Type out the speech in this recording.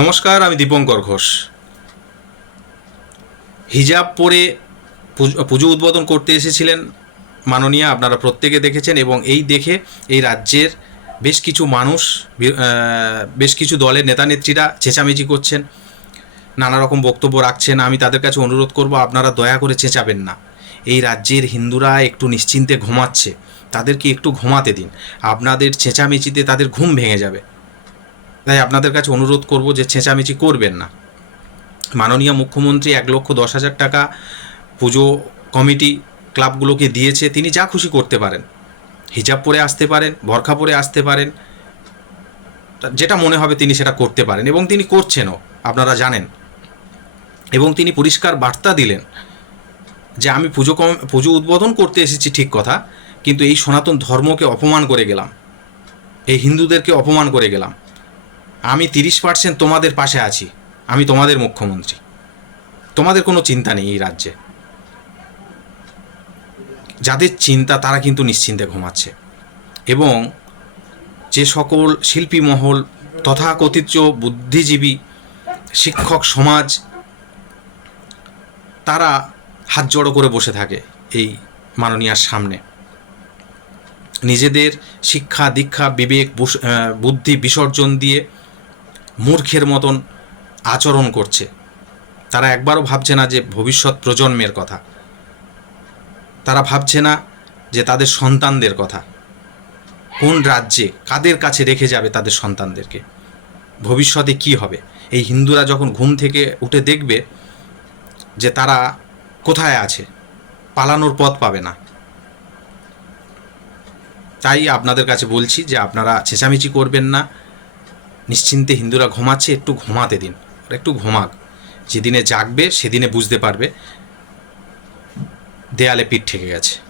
নমস্কার, আমি দীপঙ্কর ঘোষ। হিজাব পরে পুজো উদ্বোধন করতে এসেছিলেন মাননীয়া, আপনারা প্রত্যেকে দেখেছেন, এবং এই দেখে এই রাজ্যের বেশ কিছু মানুষ বেশ কিছু দলের নেতানেত্রীরা চেঁচামেচি করছেন নানা রকম বক্তব্য রাখছেন। আমি তাদের কাছে অনুরোধ করব, আপনারা দয়া করে চেঁচাবেন না। এই রাজ্যের হিন্দুরা একটু নিশ্চিন্তে ঘুমাচ্ছে, তাদেরকে একটু ঘুমাতে দিন। আপনাদের চেঁচামেচিতে তাদের ঘুম ভেঙে যাবে। তাই আপনাদের কাছে অনুরোধ করব যে চেঁচামেচি করবেন না। মাননীয় মুখ্যমন্ত্রী এক লক্ষ দশ হাজার টাকা পুজো কমিটি ক্লাবগুলোকে দিয়েছে, তিনি যা খুশি করতে পারেন। হিজাব পরে আসতে পারেন বরখা পরে আসতে পারেন যেটা মনে হবে তিনি সেটা করতে পারেন এবং তিনি করছেনও, আপনারা জানেন। এবং তিনি পরিষ্কার বার্তা দিলেন যে আমি পুজো কম, পুজো উদ্বোধন করতে এসেছি ঠিক কথা, কিন্তু এই সনাতন ধর্মকে অপমান করে গেলাম। এই হিন্দুদেরকে অপমান করে গেলাম। আমি তিরিশ পার্সেন্ট তোমাদের পাশে আছি। আমি তোমাদের মুখ্যমন্ত্রী। তোমাদের কোনো চিন্তা নেই এই রাজ্যে। যাদের চিন্তা, তারা কিন্তু নিশ্চিন্তে ঘুমাচ্ছে। এবং যে সকল শিল্পী মহল তথাকথিত বুদ্ধিজীবী, শিক্ষক সমাজ, তারা হাত জড়ো করে বসে থাকে এই মাননীয়ার সামনে। নিজেদের শিক্ষা, দীক্ষা, বিবেক বুদ্ধি বিসর্জন দিয়ে মূর্খের মতন আচরণ করছে। তারা একবারও ভাবছে না যে ভবিষ্যৎ প্রজন্মের কথা। তারা ভাবছে না যে তাদের সন্তানদের কথা। কোন রাজ্যে, কাদের কাছে রেখে যাবে তাদের সন্তানদেরকে? ভবিষ্যতে কি হবে? এই হিন্দুরা যখন ঘুম থেকে উঠে দেখবে যে তারা কোথায় আছে, পালানোর পথ পাবে না। তাই আপনাদের কাছে বলছি যে আপনারা চেঁচামেচি করবেন না। নিশ্চিন্তে হিন্দুরা ঘুমাচ্ছে, একটু ঘুমাতে দিন। আর একটু ঘুমাক। যেদিনে জাগবে, সেদিনে বুঝতে পারবে। দেয়ালে পিঠ ঠেকে গেছে।